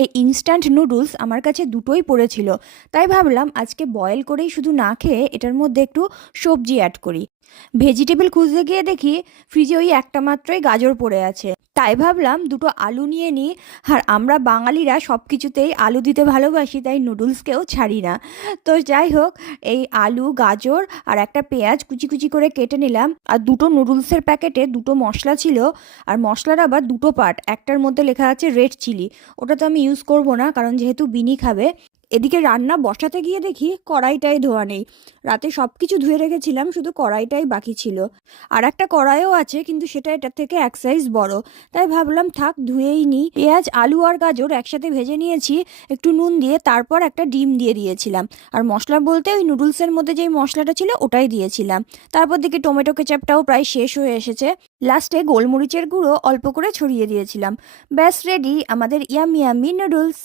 এই instant noodles আমার কাছে দুটোই পড়েছিল, তাই ভাবলাম আজকে বয়েল করেই শুধু না খেয়ে এটার মধ্যে একটু সবজি অ্যাড করি। ভেজিটেবল খুঁজতে গিয়ে দেখি ফ্রিজে ওই একটা মাত্রই গাজর পড়ে আছে, তাই ভাবলাম দুটো আলু নিয়ে নিই। আর আমরা বাঙালিরা সব কিছুতেই আলু দিতে ভালোবাসি, তাই নুডলসকেও ছাড়ি না। তো যাই হোক, এই আলু, গাজর আর একটা পেঁয়াজ কুচি কুচি করে কেটে নিলাম। আর দুটো নুডলসের প্যাকেটে দুটো মশলা ছিল, আর মশলার আবার দুটো পার্ট, একটার মধ্যে লেখা আছে রেড চিলি, ওটা তো আমি ইউজ করব না কারণ যেহেতু বিনি খাবে। এদিকে রান্না বসাতে গিয়ে দেখি কড়াইটাই ধোয়া নেই। রাতে সব কিছু ধুয়ে রেখেছিলাম, শুধু কড়াইটাই বাকি ছিল। আর একটা কড়াইও আছে কিন্তু সেটা এটার থেকে এক সাইজ বড়, তাই ভাবলাম থাক ধুয়েই নিই। পেঁয়াজ, আলু আর গাজর একসাথে ভেজে নিয়েছি একটু নুন দিয়ে, তারপর একটা ডিম দিয়ে দিয়েছিলাম। আর মশলা বলতে ওই নুডলসের মধ্যে যেই মশলাটা ছিল ওটাই দিয়েছিলাম। তারপর দেখি টমেটো কেচাপটাও প্রায় শেষ হয়ে এসেছে। লাস্টে গোলমরিচের গুঁড়ো অল্প করে ছড়িয়ে দিয়েছিলাম। ব্যাস রেডি আমাদের ইয়ামি ইয়ামি নুডলস।